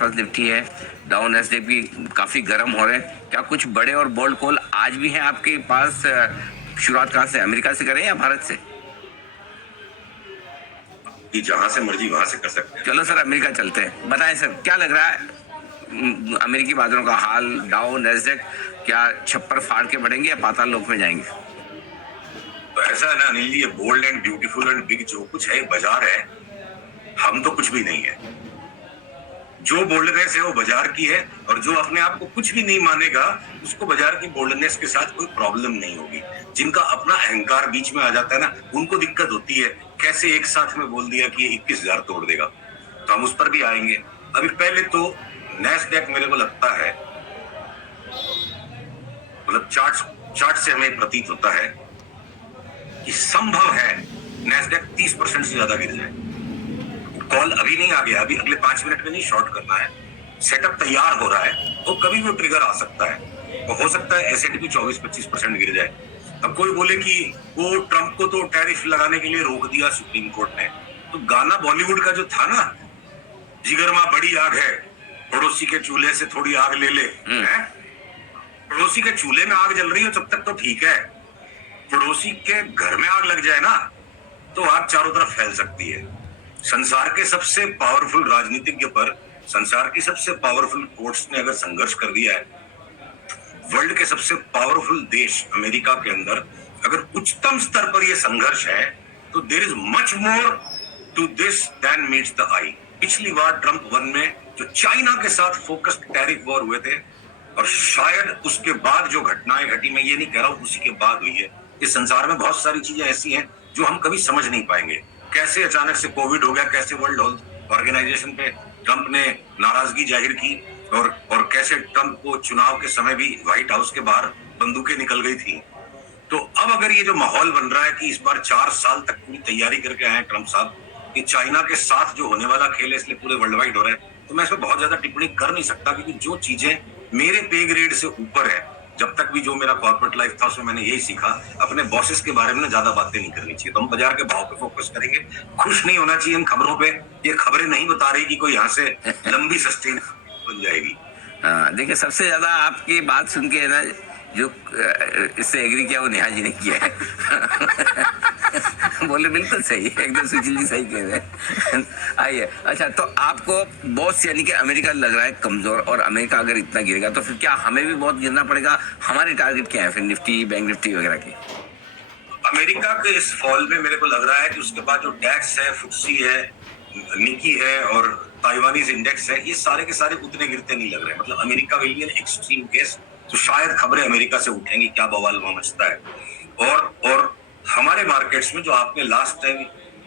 आसपास निफ्टी है, डाउ नैस्डैक भी काफी गर्म हो रहे हैं। क्या कुछ बड़े और बोल्ड कॉल आज भी हैं आपके पास? शुरुआत कहाँ से, अमेरिका से करें या भारत से? कि जहां से मर्जी वहां से कर सकते हैं। चलो सर, अमेरिका चलते हैं। बताएं सर, क्या लग रहा है अमेरिकी बाजारों का हाल? डाउ नैस्डैक क्या छप्पर फाड़ के बढ़ेंगे या पाताल लोक में जाएंगे? तो ऐसा है ना अनिल जी, ये bold and beautiful and big जो कुछ है बाजार है, हम तो कुछ भी नहीं है। जो बोल्डनेस है वो बाजार की है, और जो अपने आप को कुछ भी नहीं मानेगा उसको बाजार की बोल्डनेस के साथ कोई प्रॉब्लम नहीं होगी। जिनका अपना अहंकार बीच में आ जाता है ना, उनको दिक्कत होती है। कैसे एक साथ में बोल दिया कि 21,000 तोड़ देगा, तो हम उस पर भी आएंगे। अभी पहले तो नैस्डैक मेरे को लगता है, मतलब चार्ट से हमें प्रतीत होता है कि संभव है नैस्डैक 30% से ज्यादा गिर जाए। कॉल अभी नहीं आ गया, अभी अगले 5 मिनट में नहीं शॉर्ट करना है, सेटअप तैयार हो रहा है, तो कभी भी ट्रिगर आ सकता है। तो हो सकता है S&P 24-25% गिर जाए। अब कोई बोले कि वो ट्रंप को तो टैरिफ लगाने के लिए रोक दिया सुप्रीम कोर्ट ने, तो गाना बॉलीवुड का जो था ना, जिगर मां बड़ी आग है, पड़ोसी के चूल्हे से थोड़ी आग ले ले, पड़ोसी के चूल्हे में आग जल रही हो जब तक तो ठीक है, पड़ोसी के घर में आग लग जाए ना, तो आग चारों तरफ फैल सकती है। संसार के सबसे पावरफुल राजनीतिज्ञ पर संसार की सबसे पावरफुल कोर्ट्स ने अगर संघर्ष कर दिया है, वर्ल्ड के सबसे पावरफुल देश अमेरिका के अंदर अगर उच्चतम स्तर पर यह संघर्ष है, तो there is much more to this than meets the eye. पिछली बार ट्रंप 1 में जो चाइना के साथ फोकस्ड टैरिफ वॉर हुए थे, और शायद उसके बाद जो घटनाएं घटी, मैं ये नहीं कह रहा हूं उसी के बाद हुई है। इस संसार में बहुत सारी चीजें ऐसी हैं जो हम कभी समझ नहीं पाएंगे। कैसे अचानक से कोविड हो गया, कैसे वर्ल्ड हेल्थ ऑर्गेनाइजेशन पे ट्रंप ने नाराजगी जाहिर की, और कैसे ट्रंप को चुनाव के समय भी व्हाइट हाउस के बाहर बंदूकें निकल गई थी। तो अब अगर ये जो माहौल बन रहा है कि इस बार 4 साल तक पूरी तैयारी करके आए ट्रंप साहब कि चाइना के साथ जो होने वाला खेल है इसलिए पूरे वर्ल्ड वाइड हो रहा है, तो मैं इसमें बहुत ज्यादा टिप्पणी कर नहीं सकता, क्योंकि जो चीजें मेरे पे ग्रेड से ऊपर है, जब तक भी जो मेरा कॉर्पोरेट लाइफ था उसमें मैंने यही सीखा, अपने बॉसेस के बारे में ज्यादा बातें नहीं करनी चाहिए। तो हम बाजार के भाव पे फोकस करेंगे, खुश नहीं होना चाहिए इन खबरों पे। ये खबरें नहीं बता रही कि कोई यहाँ से लंबी सस्टेन बन जाएगी। देखिए, सबसे ज्यादा आपकी बात सुन के ना जो इससे एग्री किया वो नेहा जी ने किया है। बोले बिल्कुल सही है, एकदम सुशील जी सही कह रहे हैं। आइए, अच्छा, तो आपको बॉस यानी कि अमेरिका लग रहा है कमजोर, और अमेरिका अगर इतना गिरेगा तो फिर क्या हमें भी बहुत गिरना पड़ेगा? हमारे टारगेट क्या है फिर निफ्टी, बैंक निफ्टी वगैरह की? अमेरिका के इस फॉल में मेरे को लग रहा है कि उसके बाद जो डैक्स है, फुक्सी है, निकी है और ताइवानीज इंडेक्स है, ये सारे के सारे उतने गिरते नहीं लग रहे। मतलब America will be an extreme case, तो शायद खबरें अमेरिका से उठेंगी, क्या बवाल वहां मचता है। और हमारे मार्केट्स में जो आपने लास्ट टाइम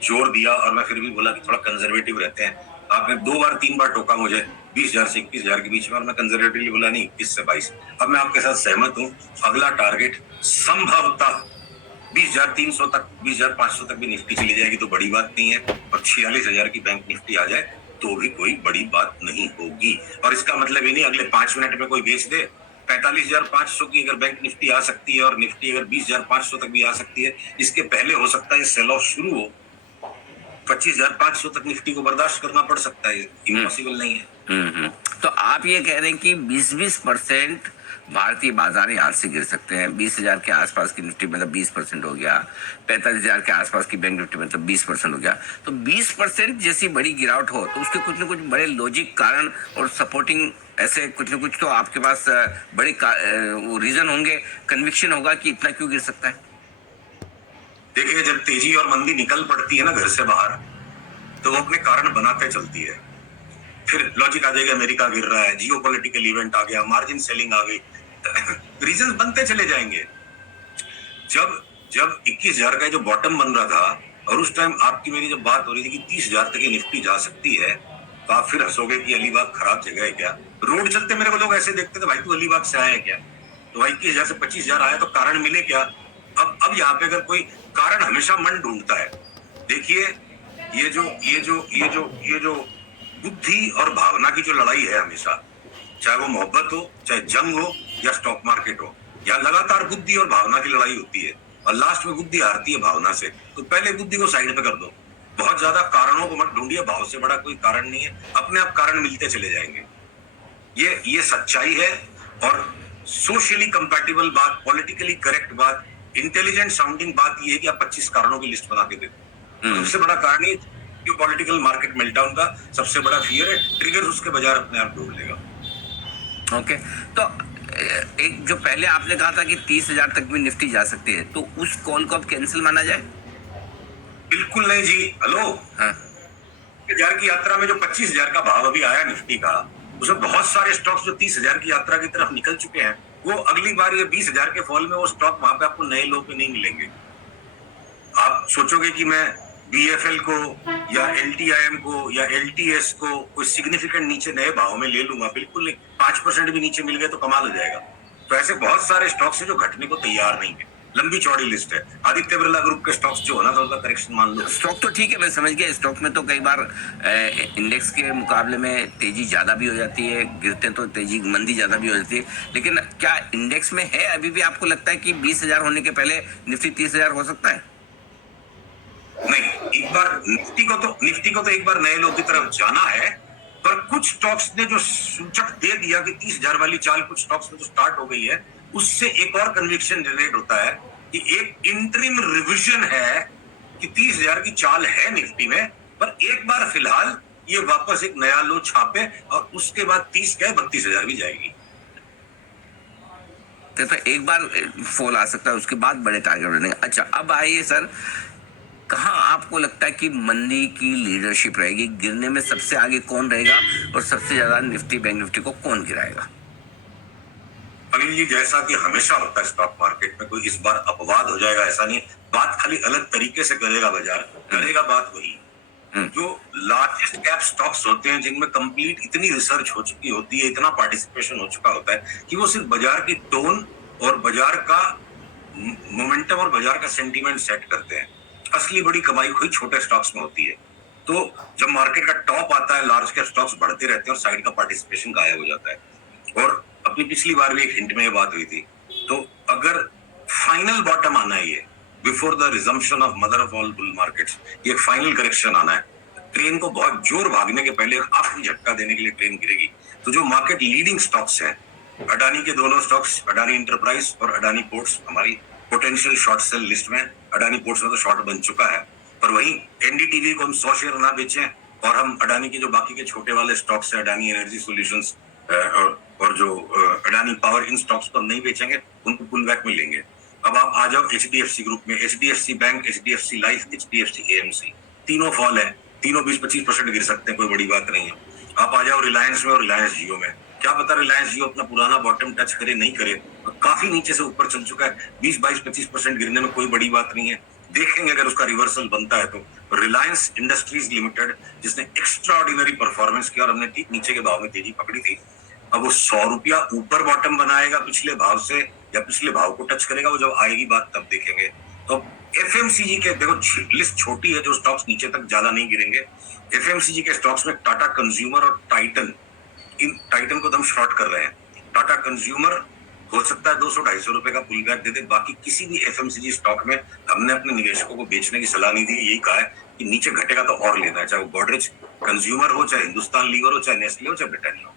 जोर दिया, और मैं फिर भी बोला कि थोड़ा कंजर्वेटिव रहते हैं, आपने 2 बार 3 बार टोका मुझे 20,000 से 21,000 के बीच में, और मैं कंजर्वेटिवली बोला नहीं 21 से 22। अब मैं आपके साथ सहमत हूं, अगला टारगेट संभवतः 20,300 तक, 20,500 तक भी निफ्टी चली जाएगी तो बड़ी बात नहीं है, और 46,000 की बैंक निफ्टी आ जाए तो भी कोई बड़ी बात नहीं होगी। और इसका मतलब ये नहीं अगले 5 मिनट में कोई बेच दे। 45,500 की अगर बैंक निफ्टी आ सकती है और निफ्टी अगर 20,500 तक भी आ सकती है, इसके पहले हो सकता है सेल ऑफ शुरू हो, 25,500 तक निफ्टी को बर्दाश्त करना पड़ सकता है, इम्पॉसिबल नहीं है। तो आप ये कह रहे हैं कि 20% भारतीय बाजार यहाँ से गिर सकते हैं। 20,000 के आसपास की निफ्टी मतलब 20% हो गया, 45,000 के आसपास की बैंक निफ्टी मतलब 20% हो गया। तो 20% जैसी बड़ी गिरावट हो तो उसके कुछ न कुछ बड़े लॉजिक कारण और सपोर्टिंग ऐसे कुछ न कुछ तो आपके पास बड़े वो रीजन होंगे, कन्विक्शन होगा कि इतना क्यों गिर सकता है। देखिए, जब तेजी और मंदी निकल पड़ती है ना घर से बाहर, तो वो अपने कारण बनाते चलती है। फिर लॉजिक आ जाएगा, अमेरिका गिर रहा है, जियोपॉलिटिकल इवेंट आ गया, मार्जिन सेलिंग आ गई, रीजन बनते चले जाएंगे। जब 21,000 का जो बॉटम बन रहा था, और उस टाइम आपकी मेरी जब बात हो रही थी कि 30,000 तक निफ्टी जा सकती है, तो आप फिर हंसोगे कि अलीबाग खराब जगह है क्या। रोड चलते मेरे को लोग ऐसे देखते थे, भाई तू अलीबाग से आया है क्या? तो भाई 21,000 से 25,000 आया तो कारण मिले क्या? अब यहाँ पे अगर कोई कारण हमेशा मन ढूंढता है। देखिए, ये जो बुद्धि और भावना की जो लड़ाई है हमेशा, चाहे वो मोहब्बत हो, चाहे जंग हो, या स्टॉक मार्केट हो, या लगातार बुद्धि और भावना की लड़ाई होती है, और लास्ट में बुद्धि हारती है भावना से। तो पहले बुद्धि को साइड पे कर दो, बहुत ज्यादा कारणों को मत ढूंढिए, भाव से बड़ा कोई कारण नहीं है, अपने आप कारण मिलते चले जाएंगे। ये सच्चाई है। और सोशली कंपैटिबल बात, पॉलिटिकली करेक्ट बात, इंटेलिजेंट साउंडिंग बात ये है कि आप 25 कारणों की लिस्ट बना के दे दो। सबसे बड़ा कारण ये जो पॉलिटिकल मार्केट मेल्टडाउन का सबसे बड़ा फियर है, ट्रिगर उसके बाजार अपने आप ढूंढ लेगा। ओके, तो एक जो पहले आपने कहा था कि 30,000 तक भी निफ्टी जा सकती है, तो उस कॉल को अब कैंसिल माना जाए? बिल्कुल नहीं जी। हेलो, हाँ। 30,000 की यात्रा में जो 25,000 का भाव अभी आया निफ्टी का, उसमें बहुत सारे स्टॉक्स जो 30,000 की यात्रा की तरफ निकल चुके हैं, वो अगली बार ये 20,000 के फॉल में वो स्टॉक वहां पे आपको नए लो पे नहीं मिलेंगे। आप सोचोगे कि मैं बीएफएल को या एलटीआईएम को या एलटीएस को कोई सिग्निफिकेंट नीचे नए भाव में ले लूंगा, बिल्कुल नहीं। 5% भी नीचे मिल गए तो कमाल हो जाएगा। तो ऐसे बहुत सारे स्टॉक्स है जो घटने को तैयार नहीं है, लंबी चौड़ी लिस्ट है। आदित्य बिरला ग्रुप के स्टॉक्स जो होना था उनका करेक्शन मान लो। स्टॉक तो ठीक है, मैं समझ गया। स्टॉक में तो कई बार इंडेक्स के मुकाबले में तेजी ज्यादा भी हो जाती है, गिरते तो तेजी मंदी ज्यादा भी हो जाती है। लेकिन क्या इंडेक्स में है अभी भी आपको लगता है कि 20,000 होने के पहले निफ्टी 30,000 हो सकता है? नहीं, एक बार निफ्टी को तो एक बार नए लो की तरफ जाना है, पर कुछ स्टॉक्स ने जो सूचक दे दिया कि 30,000 वाली चाल कुछ स्टॉक्स में जो स्टार्ट हो गई है, उससे एक और कन्विक्शन जनरेट होता है कि एक इंटरिम रिविजन है कि 30,000 की चाल है निफ्टी में, पर एक बार फिलहाल ये वापस एक नया लो छापे और उसके बाद 30 क्या 32,000 भी जाएगी। तो एक बार फॉल आ सकता है, उसके बाद बड़े टारगेट बनेंगे। अच्छा, अब आइए सर, कहाँ आपको लगता है कि मंदी की लीडरशिप रहेगी? गिरने में सबसे आगे कौन रहेगा और सबसे ज्यादा निफ्टी बैंक निफ्टी को कौन गिराएगा? अनिल जी, जैसा कि हमेशा होता है स्टॉक मार्केट में, कोई इस बार अपवाद हो जाएगा ऐसा नहीं। बात खाली अलग तरीके से करेगा बाजार, करेगा बात वही। जो लार्जेस्ट कैप स्टॉक्स होते हैं जिनमें कंप्लीट इतनी रिसर्च हो चुकी होती है, इतना पार्टिसिपेशन हो चुका होता है कि वो सिर्फ बाजार की टोन और बाजार का मोमेंटम और बाजार का सेंटीमेंट सेट करते हैं। असली बड़ी कमाई हुई छोटे स्टॉक्स में होती है। तो जब मार्केट का टॉप आता है, लार्ज कैप स्टॉक्स बढ़ते रहते हैं और साइड का पार्टिसिपेशन गायब हो जाता है। और अपनी पिछली बार भी एक हिंट में ये बात हुई थी। तो अगर फाइनल बॉटम आना है, ये before the resumption of mother of all bull markets, ये फाइनल करेक्शन आना है, ट्रेन को बहुत जोर भागने के पहले आखिरी झटका देने के लिए ट्रेन गिरेगी। तो जो मार्केट लीडिंग स्टॉक्स हैं, अडानी के दोनों स्टॉक्स, अडानी इंटरप्राइज और अडानी पोर्ट्स, हमारी पोटेंशियल शॉर्ट सेल लिस्ट में अडानी पोर्ट्स में तो शॉर्ट बन चुका है। पर वहीं एनडीटीवी को हम 100 शेयर ना बेचें और हम अडानी के जो बाकी के छोटे वाले स्टॉक्स है, अडानी एनर्जी सॉल्यूशंस और जो अडानी पावर, इन स्टॉक्स को नहीं बेचेंगे, उनको पुल बैक में लेंगे। अब आप आ जाओ एचडीएफसी ग्रुप में, HDFC bank, HDFC life, HDFC AMC, तीनों फॉल है, तीनों 20-25% गिर सकते हैं, कोई बड़ी बात नहीं है। आप आ जाओ रिलायंस में और रिलायंस जियो में, क्या पता रिलायंस जियो अपना पुराना बॉटम टच करे नहीं करे, काफी नीचे से ऊपर चल चुका है। 20-22-25% गिरने में कोई बड़ी बात नहीं है, देखेंगे अगर उसका रिवर्सल बनता है तो। रिलायंस इंडस्ट्रीज लिमिटेड, जिसने एक्स्ट्रा ऑर्डिनरी परफॉर्मेंस किया और हमने ठीक नीचे के भाव में तेजी पकड़ी थी, अब वो 100 रुपया ऊपर बॉटम बनाएगा पिछले भाव से या पिछले भाव को टच करेगा, वो जब आएगी बात तब देखेंगे। तो एफएमसीजी के देखो, लिस्ट छोटी है, जो स्टॉक्स नीचे तक ज्यादा नहीं गिरेंगे। एफएमसीजी के स्टॉक्स में टाटा कंज्यूमर और टाइटन, इन टाइटन को तो हम शॉर्ट कर रहे हैं। टाटा कंज्यूमर हो सकता है 200-250 रुपए का पुल बैक दे दे। बाकी किसी भी एफएमसीजी स्टॉक में हमने अपने निवेशकों को बेचने की सलाह नहीं दी, यही कहा है कि नीचे घटेगा तो और लेना है, चाहे वो गोदरेज कंज्यूमर हो, चाहे हिंदुस्तान लीवर हो, चाहे नेस्ले हो, चाहे ब्रिटानिया हो।